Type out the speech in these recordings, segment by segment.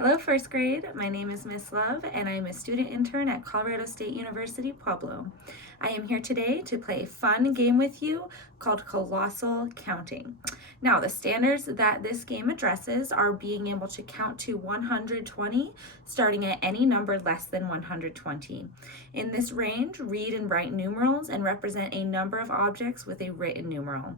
Hello, first grade. My name is Miss Love, and I'm a student intern at Colorado State University, Pueblo. I am here today to play a fun game with you called Colossal Counting. Now, the standards that this game addresses are being able to count to 120, starting at any number less than 120. In this range, read and write numerals and represent a number of objects with a written numeral.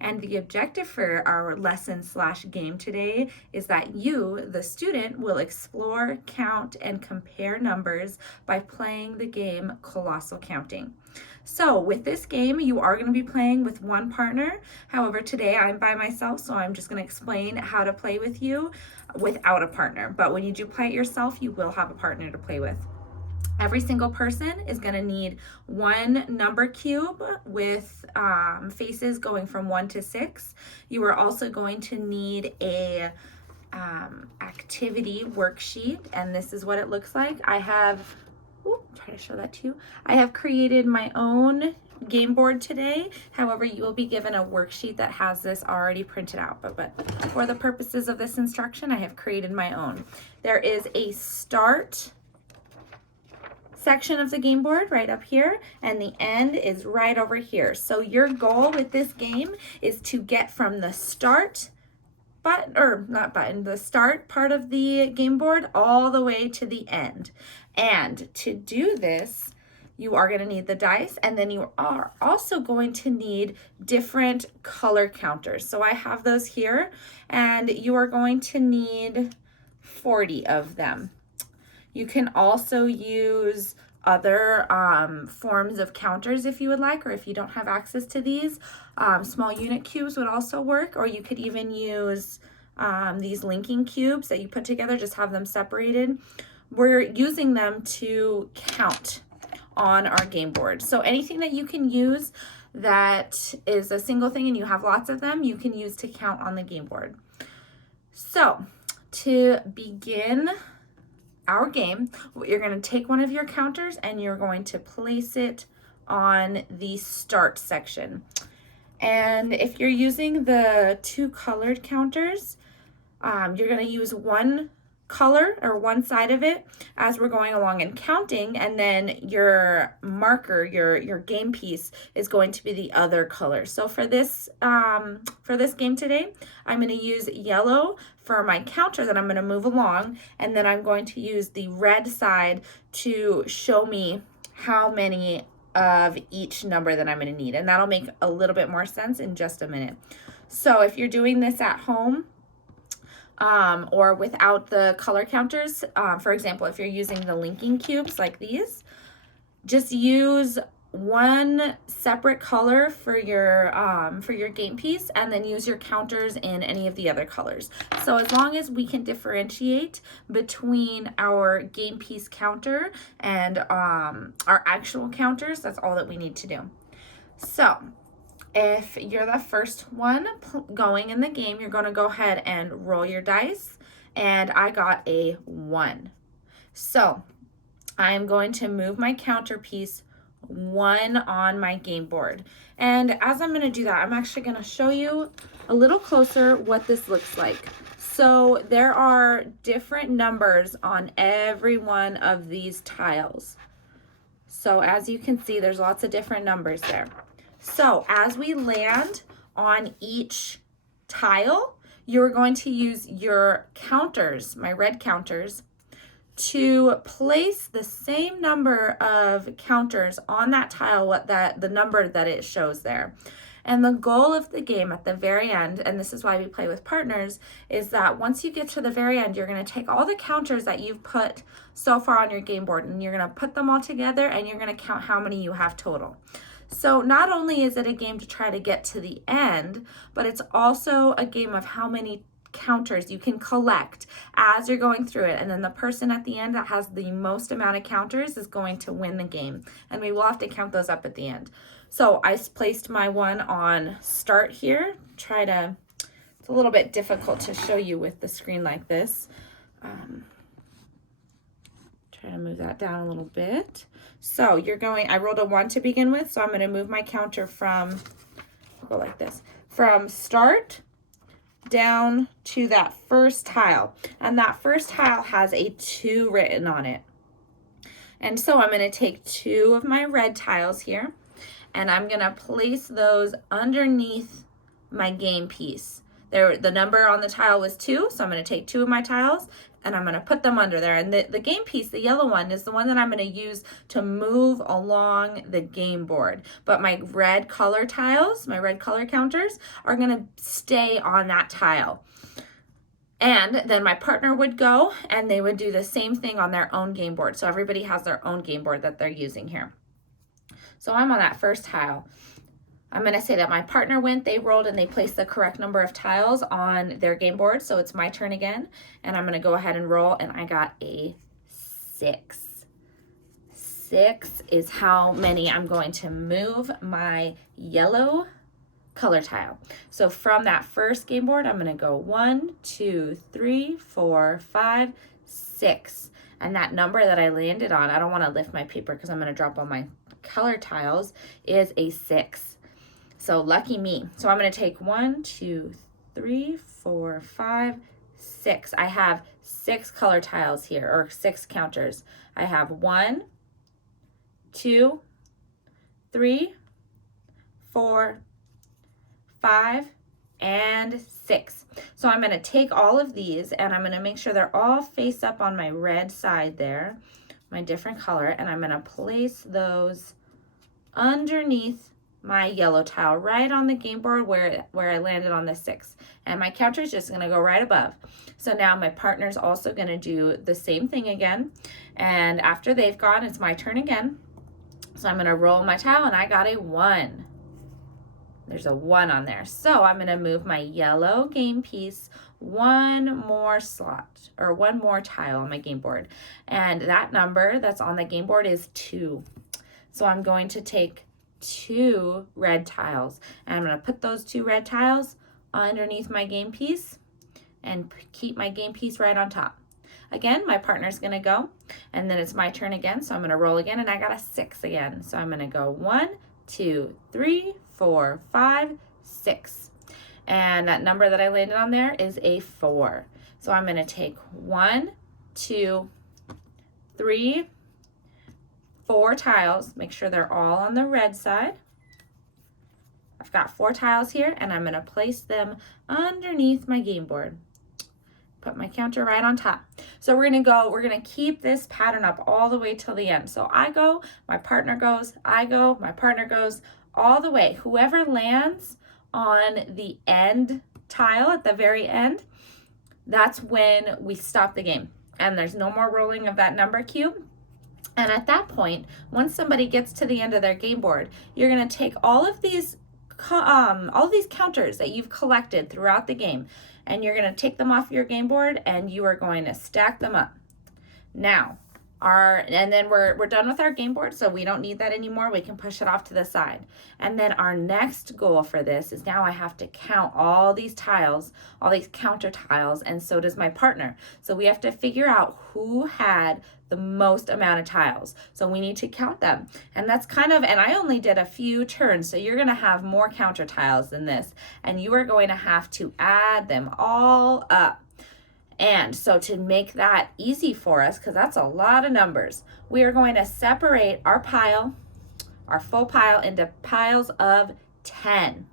And the objective for our lesson/game today is that you, the student, will explore, count, and compare numbers by playing the game Colossal Counting. So with this game, you are going to be playing with one partner. However, today I'm by myself, so I'm just going to explain how to play with you without a partner. But when you do play it yourself, you will have a partner to play with. Every single person is going to need one number cube with faces going from 1 to 6. You are also going to need a activity worksheet, and this is what it looks like. I have, try to show that to you. I have created my own game board today. However, you will be given a worksheet that has this already printed out. But for the purposes of this instruction, I have created my own. There is a start section of the game board right up here, and the end is right over here. So your goal with this game is to get from the start the start part of the game board all the way to the end. And to do this, you are going to need the dice, and then you are also going to need different color counters. So I have those here, and you are going to need 40 of them. You can also use other forms of counters if you would like, or if you don't have access to these. Small unit cubes would also work, or you could even use these linking cubes that you put together, just have them separated. We're using them to count on our game board. So anything that you can use that is a single thing and you have lots of them, you can use to count on the game board. So to begin our game, you're going to take one of your counters and you're going to place it on the start section. And if you're using the two colored counters, you're going to use one color or one side of it as we're going along and counting, and then your marker, your game piece, is going to be the other color. So for this game today, I'm going to use yellow for my counter that I'm going to move along, and then I'm going to use the red side to show me how many of each number that I'm going to need, and that'll make a little bit more sense in just a minute. So if you're doing this at home, or without the color counters, for example, if you're using the linking cubes like these, just use one separate color for your game piece, and then use your counters in any of the other colors. So as long as we can differentiate between our game piece counter and our actual counters, that's all that we need to do. So if you're the first one going in the game, you're going to go ahead and roll your dice, and I got a 1. So I'm going to move my counter piece 1 on my game board. And as I'm going to do that, I'm actually going to show you a little closer what this looks like. So there are different numbers on every one of these tiles. So as you can see, there's lots of different numbers there. So as we land on each tile, you're going to use your counters, my red counters, to place the same number of counters on that tile, the number that it shows there. And the goal of the game at the very end, and this is why we play with partners, is that once you get to the very end, you're going to take all the counters that you've put so far on your game board, and you're going to put them all together, and you're going to count how many you have total. So not only is it a game to try to get to the end, but it's also a game of how many counters you can collect as you're going through it. And then the person at the end that has the most amount of counters is going to win the game. And we will have to count those up at the end. So I placed my one on start here. It's a little bit difficult to show you with the screen like this. Try to move that down a little bit. So I rolled a 1 to begin with, so I'm going to move my counter from, I'll go like this, from start down to that first tile, and that first tile has a 2 written on it. And so I'm going to take 2 of my red tiles here, and I'm going to place those underneath my game piece. There, the number on the tile was 2, so I'm going to take 2 of my tiles and I'm going to put them under there. And the game piece, the yellow one, is the one that I'm going to use to move along the game board. But my red color tiles, my red color counters, are going to stay on that tile. And then my partner would go and they would do the same thing on their own game board. So everybody has their own game board that they're using here. So I'm on that first tile. I'm going to say that my partner went, they rolled, and they placed the correct number of tiles on their game board. So it's my turn again. And I'm going to go ahead and roll, and I got a 6. 6 is how many I'm going to move my yellow color tile. So from that first game board, I'm going to go 1, 2, 3, 4, 5, 6. And that number that I landed on, I don't want to lift my paper because I'm going to drop all my color tiles, is a 6. So lucky me. So I'm going to take 1, 2, 3, 4, 5, 6. I have 6 color tiles here, or 6 counters. I have 1, 2, 3, 4, 5, and 6. So I'm going to take all of these and I'm going to make sure they're all face up on my red side there, my different color, and I'm going to place those underneath my yellow tile right on the game board where I landed on the 6. And my counter is just going to go right above. So now my partner's also going to do the same thing again. And after they've gone, it's my turn again. So I'm going to roll my tile and I got a 1. There's a 1 on there. So I'm going to move my yellow game piece one more slot, or one more tile on my game board. And that number that's on the game board is 2. So I'm going to take 2 red tiles, and I'm going to put those 2 red tiles underneath my game piece and keep my game piece right on top. Again, my partner's going to go, and then it's my turn again. So I'm going to roll again, and I got a 6 again. So I'm going to go 1, 2, 3, 4, 5, 6. And that number that I landed on there is a 4. So I'm going to take 1, 2, 3, 4 tiles. Make sure they're all on the red side. I've got 4 tiles here, and I'm going to place them underneath my game board. Put my counter right on top. So we're going to keep this pattern up all the way till the end. So I go, my partner goes, I go, my partner goes, all the way. Whoever lands on the end tile at the very end, that's when we stop the game. And there's no more rolling of that number cube. And at that point, once somebody gets to the end of their game board, you're going to take all of these counters that you've collected throughout the game, and you're going to take them off your game board and you are going to stack them up. Now, and then we're done with our game board, so we don't need that anymore. We can push it off to the side. And then our next goal for this is now I have to count all these tiles, all these counter tiles, and so does my partner. So we have to figure out who had the most amount of tiles. So we need to count them. And that's and I only did a few turns, so you're going to have more counter tiles than this, and you are going to have to add them all up. And so to make that easy for us, because that's a lot of numbers, we are going to separate our full pile, into piles of 10.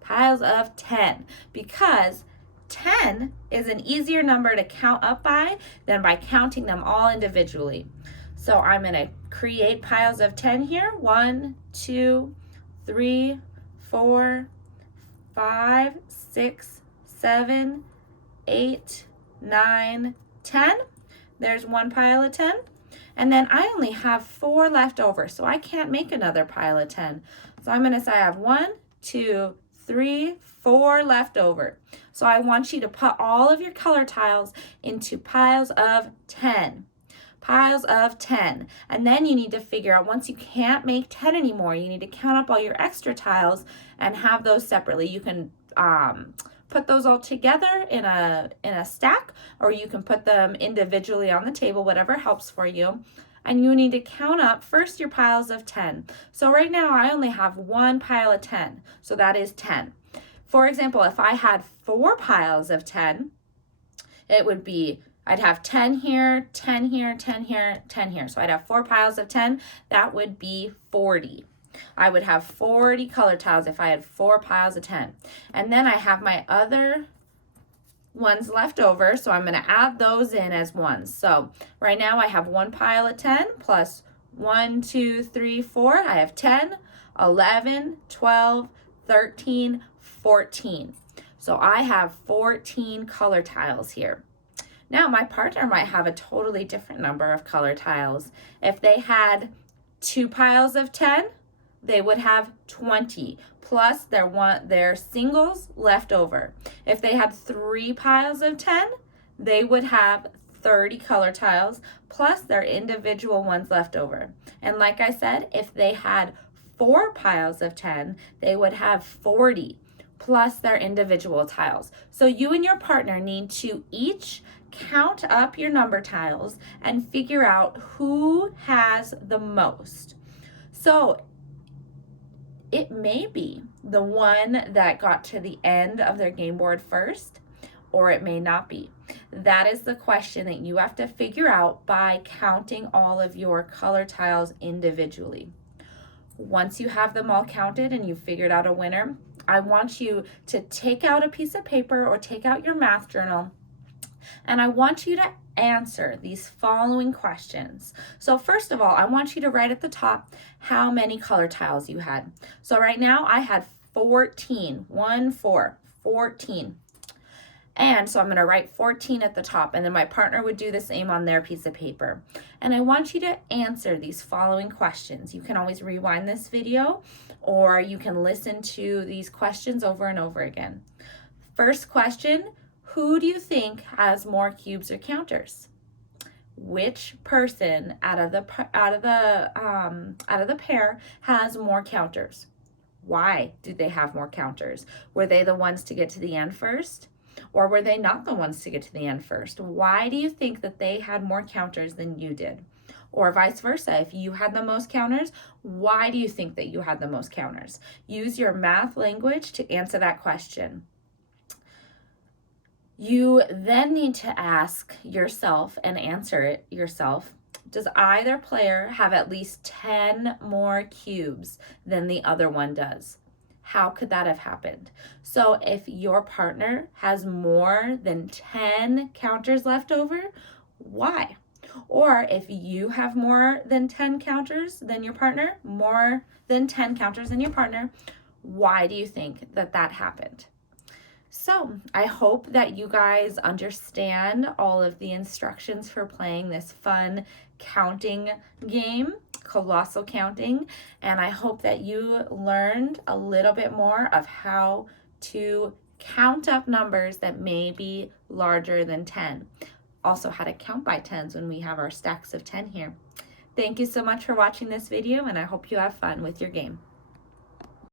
Piles of 10, because 10 is an easier number to count up by than by counting them all individually. So I'm going to create piles of 10 here. 1, 2, 3, 4, 5, 6, 7, 8, 9, 10. There's one pile of 10. And then I only have 4 left over, so I can't make another pile of 10. So I'm going to say I have 1, 2, 3, 4 left over. So I want you to put all of your color tiles into piles of 10. Piles of 10. And then you need to figure out, once you can't make 10 anymore, you need to count up all your extra tiles and have those separately. You can put those all together in a stack, or you can put them individually on the table, whatever helps for you. And you need to count up first your piles of 10. So right now I only have 1 pile of 10, so that is 10. For example, if I had 4 piles of 10, it would be, I'd have 10 here, 10 here, 10 here, 10 here. So I'd have 4 piles of 10. That would be 40. I would have 40 color tiles if I had 4 piles of 10. And then I have my other ones left over, so I'm going to add those in as ones. So right now I have 1 pile of 10 plus 1, 2, 3, 4. I have 10, 11, 12, 13, 14. So I have 14 color tiles here. Now my partner might have a totally different number of color tiles. If they had 2 piles of 10, they would have 20 plus their singles left over. If they had 3 piles of 10, they would have 30 color tiles plus their individual ones left over. And like I said, if they had 4 piles of 10, they would have 40 plus their individual tiles. So you and your partner need to each count up your number tiles and figure out who has the most. So it may be the one that got to the end of their game board first, or it may not be. That is the question that you have to figure out by counting all of your color tiles individually. Once you have them all counted and you've figured out a winner, I want you to take out a piece of paper or take out your math journal, and I want you to answer these following questions. So first of all, I want you to write at the top how many color tiles you had. So right now I had 14, 1, 4, 14. And so I'm going to write 14 at the top, and then my partner would do the same on their piece of paper. And I want you to answer these following questions. You can always rewind this video, or you can listen to these questions over and over again. First question, who do you think has more cubes or counters? Which person out of the pair has more counters? Why do they have more counters? Were they the ones to get to the end first? Or were they not the ones to get to the end first? Why do you think that they had more counters than you did? Or vice versa, if you had the most counters, why do you think that you had the most counters? Use your math language to answer that question. You then need to ask yourself and answer it yourself. Does either player have at least 10 more cubes than the other one does? How could that have happened? So if your partner has more than 10 counters left over, why? Or if you have more than 10 counters than your partner, more than 10 counters than your partner, why do you think that that happened? So I hope that you guys understand all of the instructions for playing this fun counting game, Colossal Counting, and I hope that you learned a little bit more of how to count up numbers that may be larger than 10. Also how to count by tens when we have our stacks of 10 here. Thank you so much for watching this video, and I hope you have fun with your game.